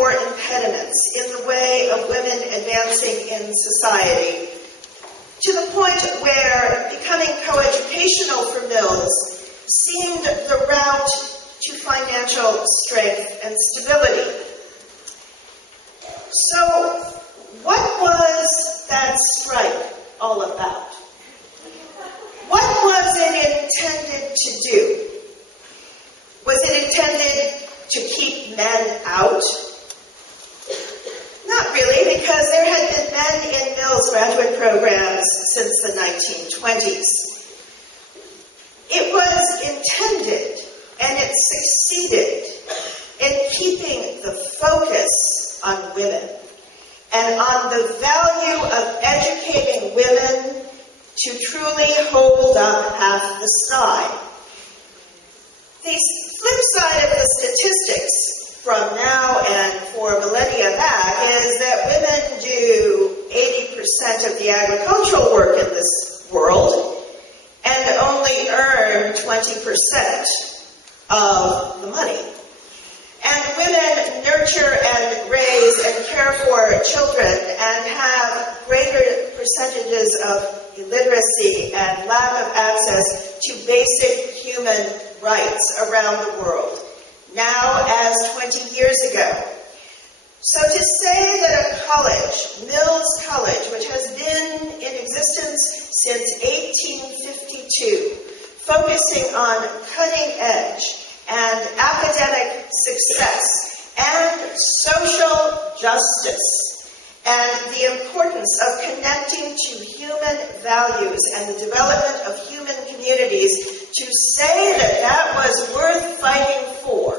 more impediments in the way of women advancing in society, to the point where becoming coeducational for Mills seemed the route to financial strength and stability. So, what was that strike all about? What was it intended to do? Was it intended to keep men out? Not really, because there had been men in Mills graduate programs since the 1920s. It was intended, and it succeeded, in keeping the focus on women and on the value of educating women to truly hold up half the sky. The flip side of the statistics from now and for millennia back is that women do 80% of the agricultural work in this world and only earn 20% of the money. And women nurture and raise and care for children and have greater percentages of illiteracy and lack of access to basic human rights around the world, now as 20 years ago. So to say that a college, Mills College, which has been in existence since 1852, focusing on cutting edge and academic success and social justice and the importance of connecting to human values and the development of human communities, to say that that was worth fighting for,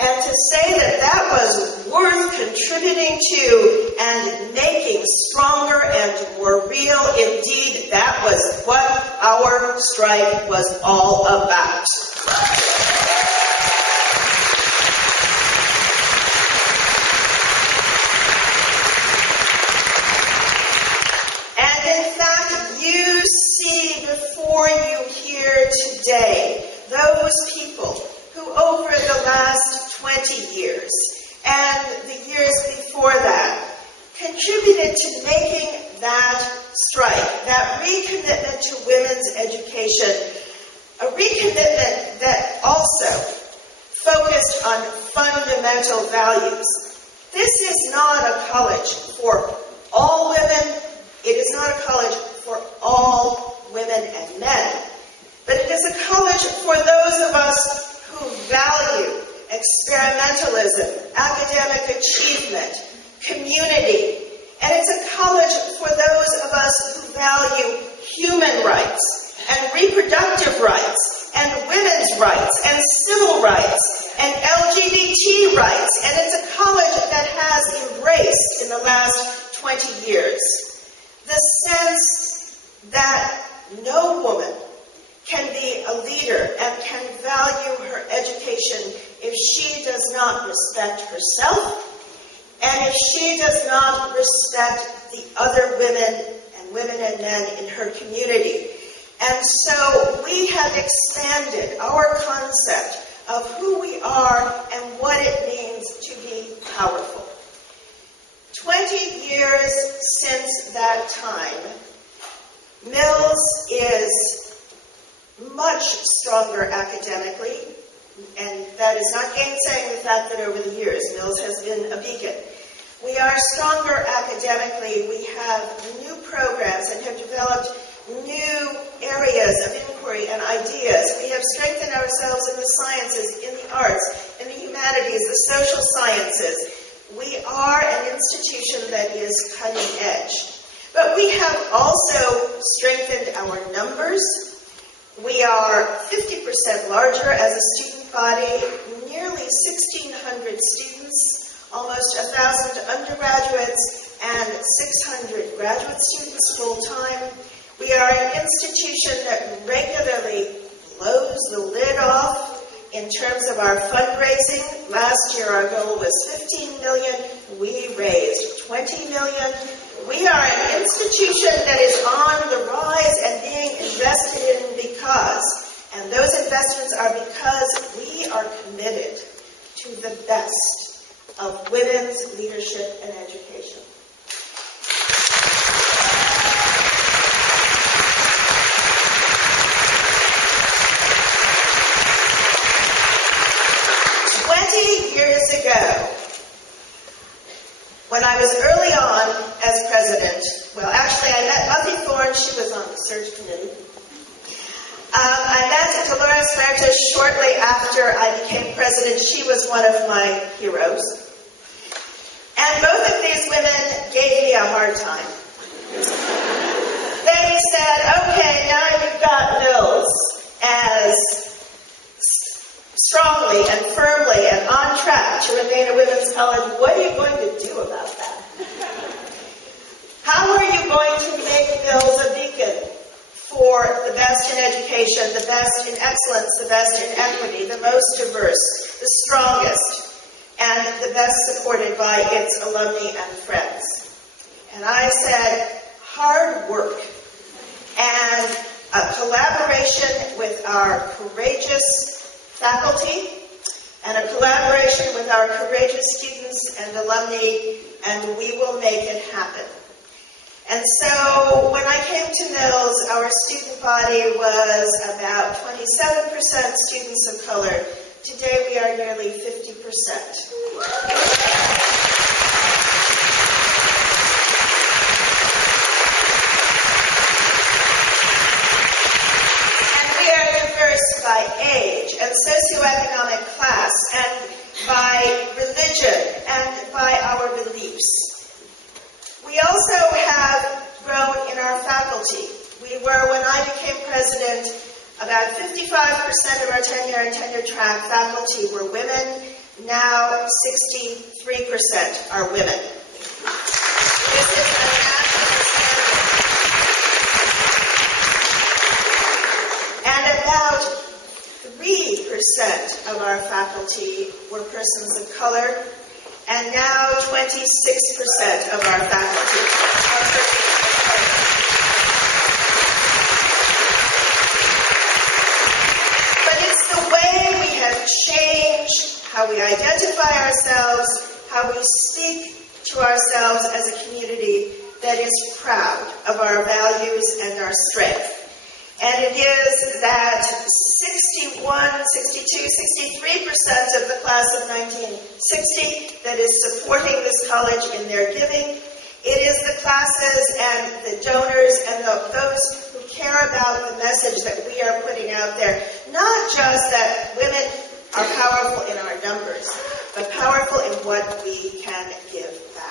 and to say that that was worth contributing to and making stronger and more real, indeed, that was what our strike was all about. Before you here today, those people who over the last 20 years and the years before that contributed to making that strike, that recommitment to women's education, a recommitment that also focused on fundamental values. This is not a college for all women. It is not a college for all women and men, but it is a college for those of us who value experimentalism, academic achievement, community, and it's a college for those of us who value human rights and reproductive rights and women's rights and civil rights and LGBT rights, and it's a college that has embraced in the last 20 years the sense that no woman can be a leader and can value her education if she does not respect herself and if she does not respect the other women and men in her community. And so we have expanded our concept of who we are and what it means to be powerful. 20 years since that time, Mills is much stronger academically, and that is not gainsaying the fact that over the years Mills has been a beacon. We are stronger academically. We have new programs and have developed new areas of inquiry and ideas. We have strengthened ourselves in the sciences, in the arts, in the humanities, the social sciences. We are an institution that is cutting edge. But we have also strengthened our numbers. We are 50% larger as a student body, nearly 1,600 students, almost 1,000 undergraduates, and 600 graduate students full-time. We are an institution that regularly blows the lid off in terms of our fundraising. Last year our goal was $15 million. We raised $20 million. We are an institution that is on the rise and being invested in because, and those investments are because we are committed to the best of women's leadership and education. Years ago, when I was early on as president, well, actually, I met Muffy Thorne. She was on the search committee. I met Dolores Huerta shortly after I became president. She was one of my heroes. And both of these women gave me a hard time. They said, okay, now you've got Mills as strongly and firmly and on track to remain a women's college. What are you going to do about that? How are you going to make Mills a beacon for the best in education, the best in excellence, the best in equity, the most diverse, the strongest, and the best supported by its alumni and friends? And I said, hard work and a collaboration with our courageous faculty, and a collaboration with our courageous students and alumni, and we will make it happen. And so when I came to Mills, our student body was about 27% students of color. Today we are nearly 50%. By age and socioeconomic class and by religion and by our beliefs. We also have grown in our faculty. We were, when I became president, about 55% of our tenure and tenure track faculty were women. Now 63% are women. This is a national standard. And about 3% of our faculty were persons of color, and now 26% of our faculty are persons of color. But it's the way we have changed how we identify ourselves, how we speak to ourselves as a community that is proud of our values and our strength. And it is that 61, 62, 63% of the class of 1960 that is supporting this college in their giving. It is the classes and the donors and those who care about the message that we are putting out there. Not just that women are powerful in our numbers, but powerful in what we can give back.